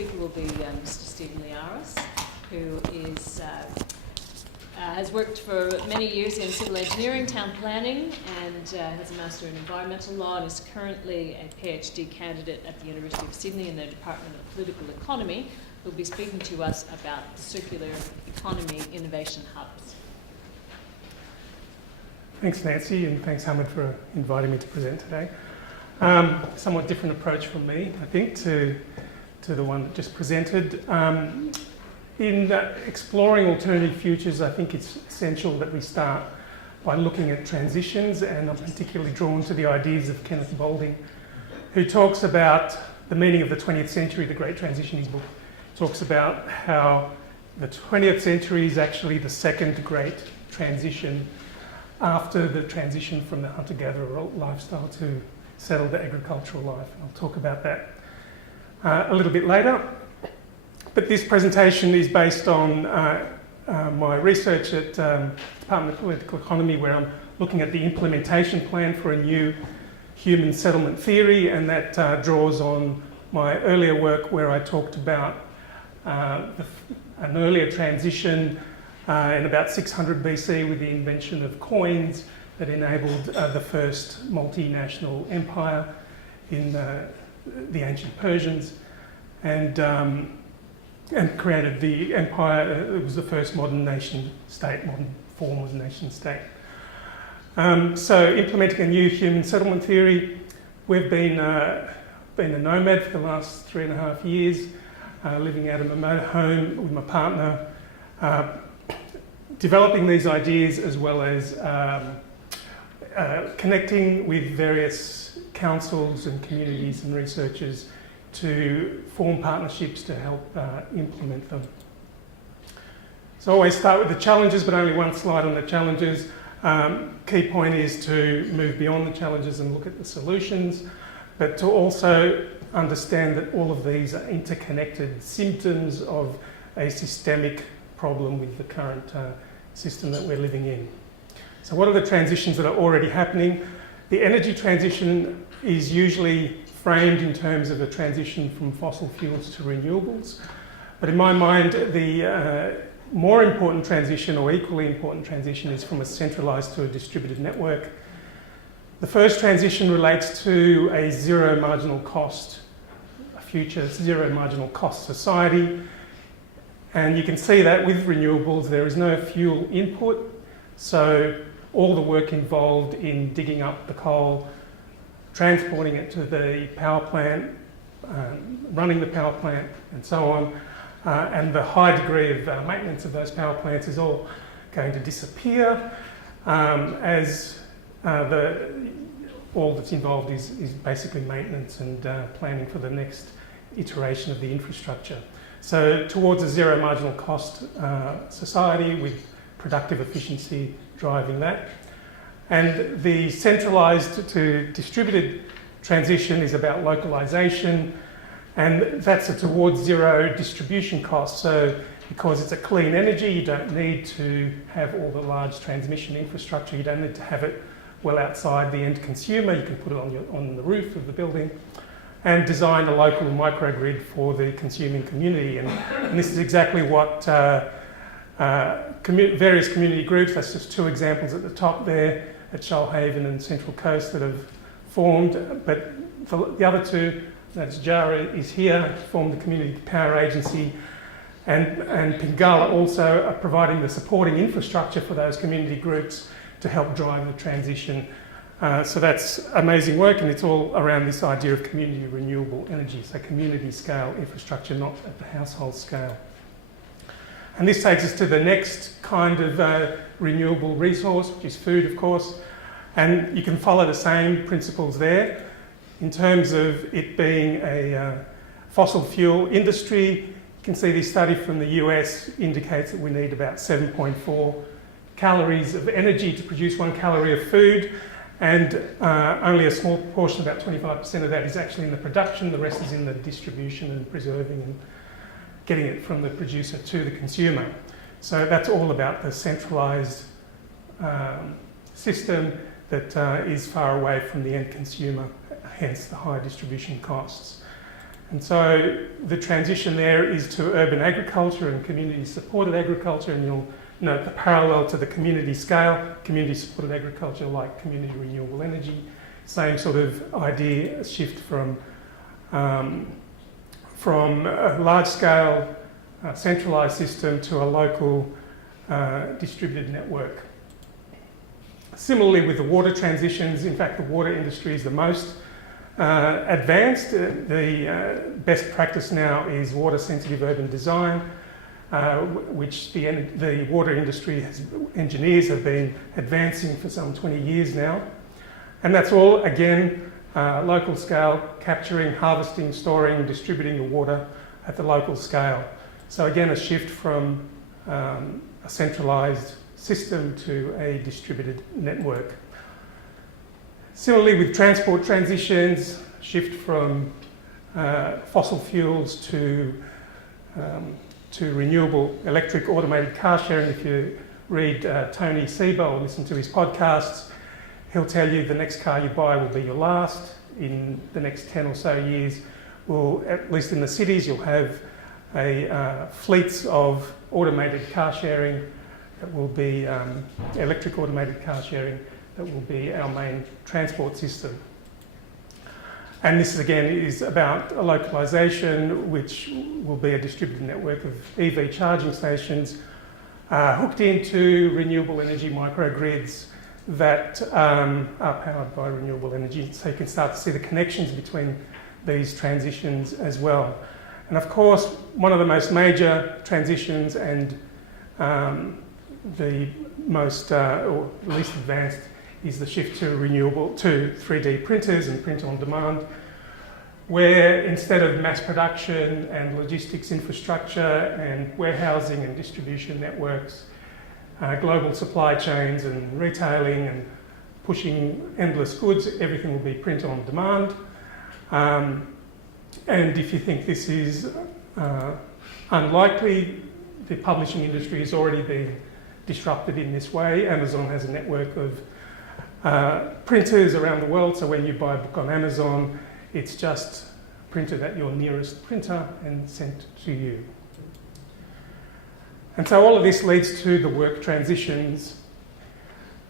speaker will be Mr. Steven Liaros, who has worked for many years in civil engineering, town planning, and has a Master in Environmental Law and is currently a PhD candidate at the University of Sydney in the Department of Political Economy, who will be speaking to us about circular economy innovation hubs. Thanks, Nancy, and thanks, Hamid, for inviting me to present today. Somewhat different approach from me, I think, to the one that just presented. In exploring alternative futures, I think it's essential that we start by looking at transitions, and I'm particularly drawn to the ideas of Kenneth Boulding, who talks about the meaning of the 20th century. The Great Transition, his book, talks about how the 20th century is actually the second great transition after the transition from the hunter-gatherer lifestyle to settled agricultural life. I'll talk about that a little bit later. But this presentation is based on my research at Department of Political Economy, where I'm looking at the implementation plan for a new human settlement theory, and that draws on my earlier work where I talked about an earlier transition in about 600 BC with the invention of coins that enabled the first multinational empire in the ancient Persians, and created the empire. It was the first modern nation state, modern form of nation state. So implementing a new human settlement theory, we've been a nomad for the last 3.5 years, living out of my motorhome with my partner, developing these ideas as well as connecting with various councils and communities and researchers to form partnerships to help implement them. So I always start with the challenges, but only one slide on the challenges. Key point is to move beyond the challenges and look at the solutions, but to also understand that all of these are interconnected symptoms of a systemic problem with the current system that we're living in. So what are the transitions that are already happening? The energy transition is usually framed in terms of a transition from fossil fuels to renewables. But in my mind, the more important transition, or equally important transition, is from a centralized to a distributed network. The first transition relates to a zero marginal cost, a future zero marginal cost society. And you can see that with renewables, there is no fuel input. So all the work involved in digging up the coal, transporting it to the power plant, running the power plant, and so on, and the high degree of maintenance of those power plants is all going to disappear, as all that's involved is basically maintenance and planning for the next iteration of the infrastructure. So towards a zero marginal cost society with productive efficiency driving that. And the centralised to distributed transition is about localisation, and that's towards zero distribution costs. So because it's a clean energy, you don't need to have all the large transmission infrastructure, you don't need to have it well outside the end consumer, you can put it on the roof of the building, and design a local microgrid for the consuming community. And this is exactly what various community groups, that's just two examples at the top there, at Shoalhaven and Central Coast, that have formed, but the other two, that's Jara is here, formed the Community Power Agency, and Pingala also are providing the supporting infrastructure for those community groups to help drive the transition. So that's amazing work, and it's all around this idea of community renewable energy, so community scale infrastructure, not at the household scale. And this takes us to the next kind of renewable resource, which is food, of course. And you can follow the same principles there. In terms of it being a fossil fuel industry, you can see this study from the US indicates that we need about 7.4 calories of energy to produce 1 calorie of food. And only a small proportion, about 25% of that, is actually in the production. The rest is in the distribution and preserving and getting it from the producer to the consumer. So that's all about the centralised system that is far away from the end consumer, hence the high distribution costs. And so the transition there is to urban agriculture and community-supported agriculture, and you'll note the parallel to the community scale, community-supported agriculture like community renewable energy, same sort of idea, a shift from a large-scale centralised system to a local distributed network. Similarly with the water transitions, in fact the water industry is the most advanced. The best practice now is water-sensitive urban design, which the water industry engineers have been advancing for some 20 years now. And that's all, again, local scale, capturing, harvesting, storing, distributing the water at the local scale. So again, a shift from a centralised system to a distributed network. Similarly with transport transitions, shift from fossil fuels to renewable electric automated car sharing. If you read Tony Seba or listen to his podcasts, he'll tell you the next car you buy will be your last. In the next 10 or so years, at least in the cities, you'll have fleets of automated car sharing that will be electric automated car sharing that will be our main transport system. And this again is about a localisation, which will be a distributed network of EV charging stations hooked into renewable energy microgrids that are powered by renewable energy. So you can start to see the connections between these transitions as well. And of course, one of the most major transitions and the most or least advanced is the shift to 3D printers and print on demand, where instead of mass production and logistics infrastructure and warehousing and distribution networks, global supply chains and retailing and pushing endless goods, everything will be print on demand. And if you think this is unlikely, the publishing industry has already been disrupted in this way. Amazon has a network of printers around the world, so when you buy a book on Amazon, it's just printed at your nearest printer and sent to you. And so all of this leads to the work transitions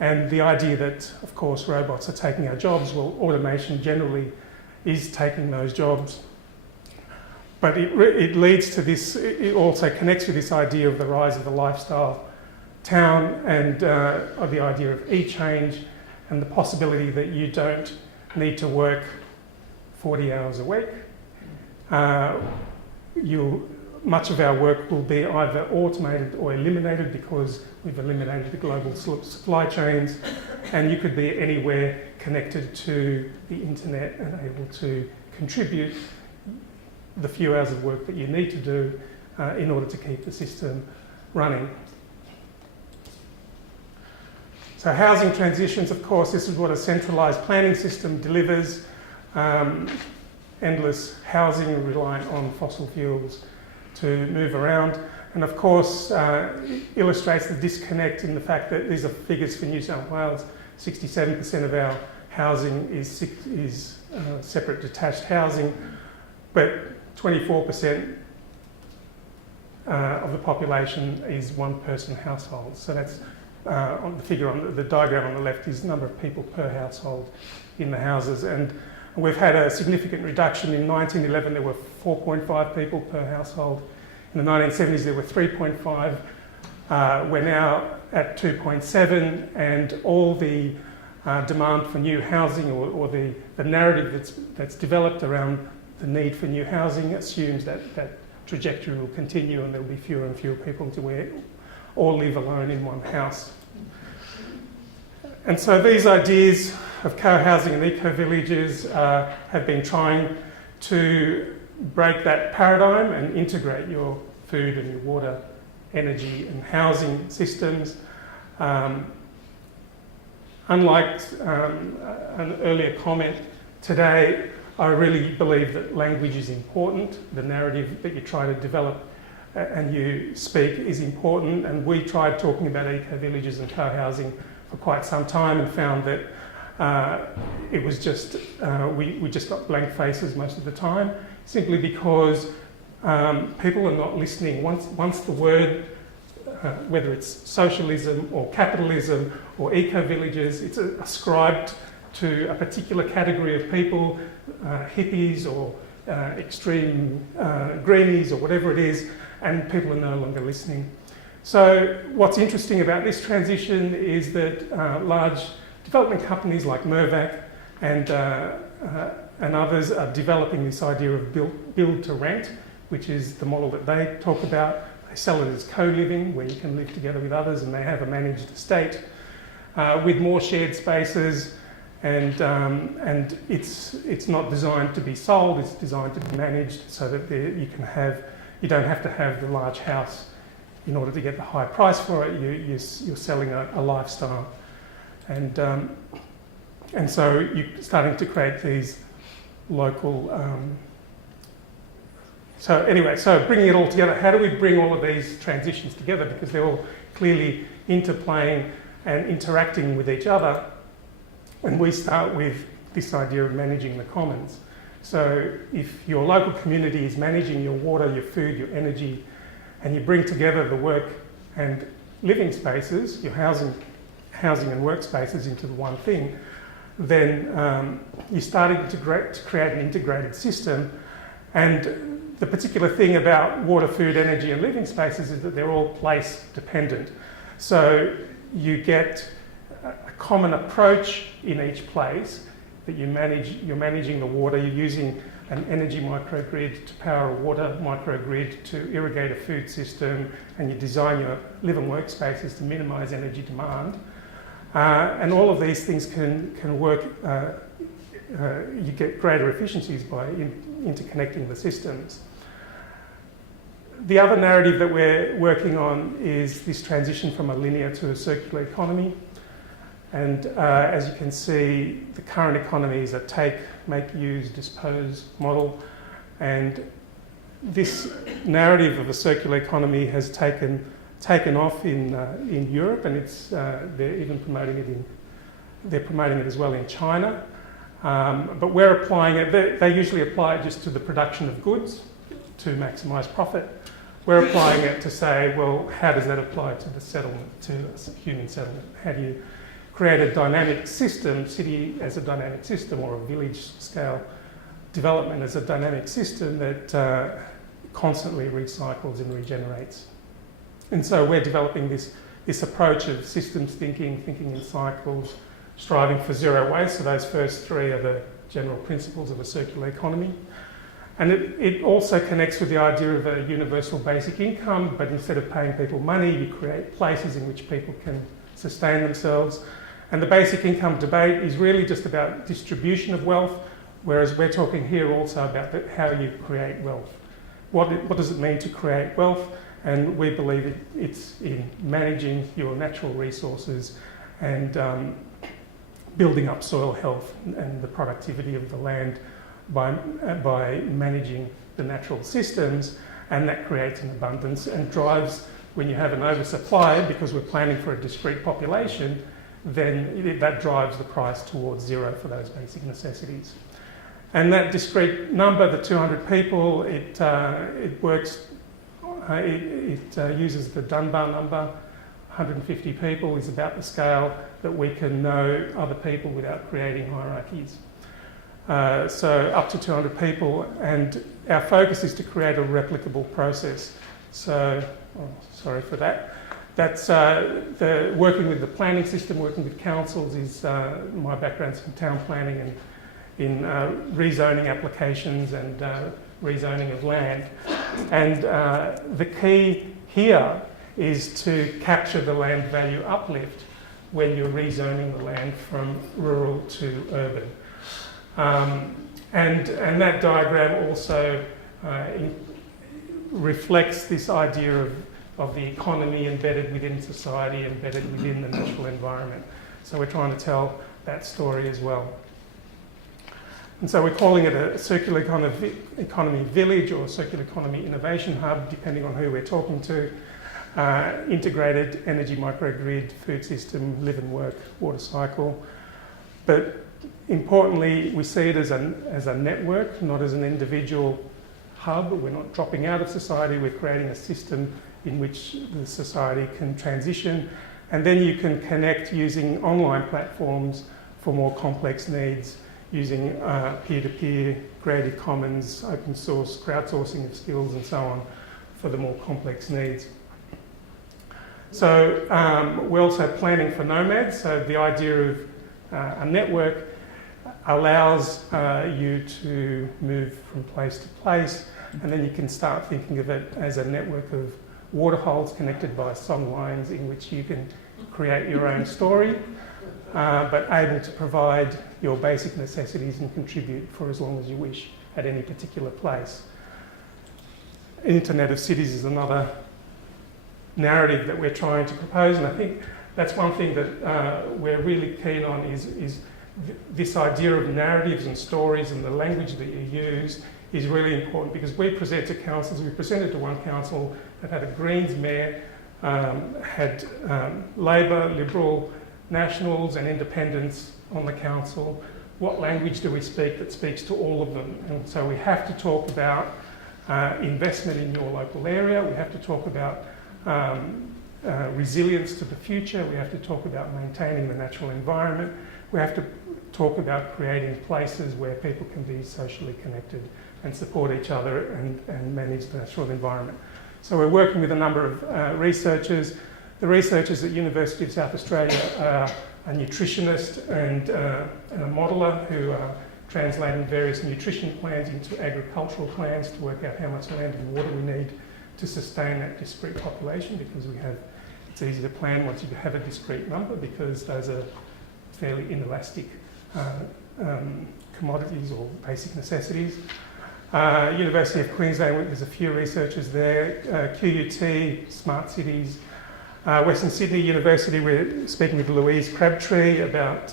and the idea that, of course, robots are taking our jobs. Well, automation generally is taking those jobs. But it leads to this, it also connects with this idea of the rise of the lifestyle town and of the idea of e-change and the possibility that you don't need to work 40 hours a week. Much of our work will be either automated or eliminated because we've eliminated the global supply chains, and you could be anywhere connected to the internet and able to contribute the few hours of work that you need to do in order to keep the system running. So housing transitions, of course, this is what a centralised planning system delivers. Endless housing reliant on fossil fuels to move around. And of course, illustrates the disconnect in the fact that these are figures for New South Wales. 67% of our housing is separate detached housing, but 24% of the population is one-person households. So that's on the figure on the diagram on the left is the number of people per household in the houses. And we've had a significant reduction. In 1911, there were 4.5 people per household. In the 1970s, there were 3.5. We're now at 2.7, and all the demand for new housing or the narrative that's developed around the need for new housing assumes that trajectory will continue and there'll be fewer and fewer people to all live alone in one house. And so these ideas of co-housing and eco-villages have been trying to break that paradigm and integrate your food and your water, energy and housing systems. Unlike an earlier comment today, I really believe that language is important. The narrative that you try to develop and you speak is important, and we tried talking about eco-villages and co-housing for quite some time and found that it was just, we just got blank faces most of the time. simply because people are not listening. Once the word, whether it's socialism or capitalism or eco-villages, it's ascribed to a particular category of people, hippies or extreme greenies or whatever it is, and people are no longer listening. So what's interesting about this transition is that large development companies like Mirvac and others are developing this idea of build to rent, which is the model that they talk about. They sell it as co-living, where you can live together with others, and they have a managed estate with more shared spaces, and it's not designed to be sold, it's designed to be managed so that you don't have to have the large house in order to get the high price for it. You're selling a lifestyle. And so you're starting to create these local... So bringing it all together, how do we bring all of these transitions together? Because they're all clearly interplaying and interacting with each other. And we start with this idea of managing the commons. So if your local community is managing your water, your food, your energy, and you bring together the work and living spaces, your housing and workspaces into the one thing, then you're starting to create an integrated system. And the particular thing about water, food, energy and living spaces is that they're all place dependent. So you get a common approach in each place that you're managing the water, you're using an energy microgrid to power a water microgrid to irrigate a food system, and you design your live and work spaces to minimise energy demand. And all of these things can work, you get greater efficiencies by interconnecting the systems. The other narrative that we're working on is this transition from a linear to a circular economy. And as you can see, the current economy is a take, make, use, dispose model. And this narrative of a circular economy has taken off in Europe, and they're even promoting it as well in China. But we're applying it, they usually apply it just to the production of goods to maximise profit. We're applying it to say, well, how does that apply to the settlement, to human settlement? How do you create a dynamic system, city as a dynamic system, or a village scale development as a dynamic system that constantly recycles and regenerates? And so we're developing this approach of systems thinking in cycles, striving for zero waste. So those first three are the general principles of a circular economy. And it also connects with the idea of a universal basic income, but instead of paying people money, you create places in which people can sustain themselves. And the basic income debate is really just about distribution of wealth, whereas we're talking here also about how you create wealth. What does it mean to create wealth? And we believe it's in managing your natural resources and building up soil health and the productivity of the land by managing the natural systems, and that creates an abundance and drives, when you have an oversupply, because we're planning for a discrete population, then that drives the price towards zero for those basic necessities. And that discrete number, the 200 people, it works, it uses the Dunbar number. 150 people is about the scale that we can know other people without creating hierarchies. So up to 200 people, and our focus is to create a replicable process. So, sorry for that. That's working with the planning system, working with councils is my background's in town planning and in rezoning applications and rezoning of land. And the key here is to capture the land value uplift when you're rezoning the land from rural to urban. And that diagram also reflects this idea of the economy embedded within society, embedded within the natural environment. So we're trying to tell that story as well. And so we're calling it a circular economy village or a circular economy innovation hub, depending on who we're talking to. Integrated energy microgrid, food system, live and work, water cycle. But importantly, we see it as a network, not as an individual hub. We're not dropping out of society. We're creating a system in which the society can transition. And then you can connect using online platforms for more complex needs, using peer-to-peer, Creative Commons, open source, crowdsourcing of skills and so on for the more complex needs. So we're also planning for Nomads. So the idea of a network allows you to move from place to place, and then you can start thinking of it as a network of waterholes connected by song lines in which you can create your own story, but able to provide your basic necessities and contribute for as long as you wish at any particular place. Internet of Cities is another narrative that we're trying to propose, and I think that's one thing that we're really keen on is this idea of narratives and stories, and the language that you use is really important, because we present to councils. We presented to one council that had a Greens mayor, had Labor, Liberal, Nationals and Independents on the council. What language do we speak that speaks to all of them? And so we have to talk about investment in your local area. We have to talk about resilience to the future. We have to talk about maintaining the natural environment. We have to talk about creating places where people can be socially connected and support each other and manage the natural environment. So we're working with a number of researchers. The researchers at University of South Australia are a nutritionist and a modeller who are translating various nutrition plans into agricultural plans to work out how much land and water we need to sustain that discrete population, because it's easy to plan once you have a discrete number, because those are fairly inelastic commodities or basic necessities. University of Queensland, there's a few researchers there. QUT, Smart Cities. Western Sydney University, we're speaking with Louise Crabtree about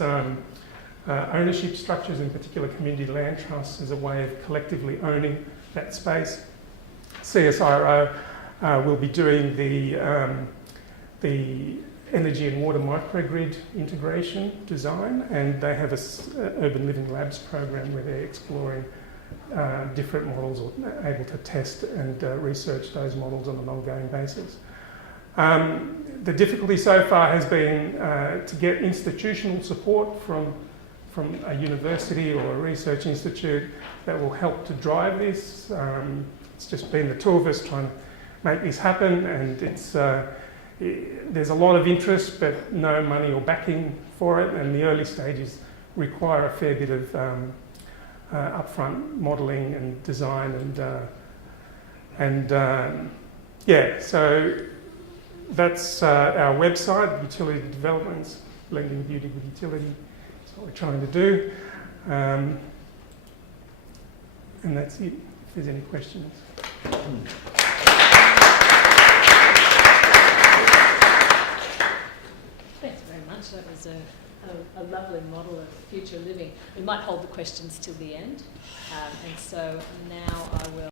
ownership structures, in particular community land trusts, as a way of collectively owning that space. CSIRO will be doing the energy and water microgrid integration design, and they have an Urban Living Labs program where they're exploring different models, or able to test and research those models on an ongoing basis. The difficulty so far has been to get institutional support from a university or a research institute that will help to drive this. It's just been the two of us trying to make this happen, and there's a lot of interest but no money or backing for it, and the early stages require a fair bit of upfront modelling and design yeah, so that's our website, Utility Developments, Blending Beauty with Utility. That's what we're trying to do. And that's it, if there's any questions. Thanks very much. That was a lovely model of future living. We might hold the questions till the end. And so now I will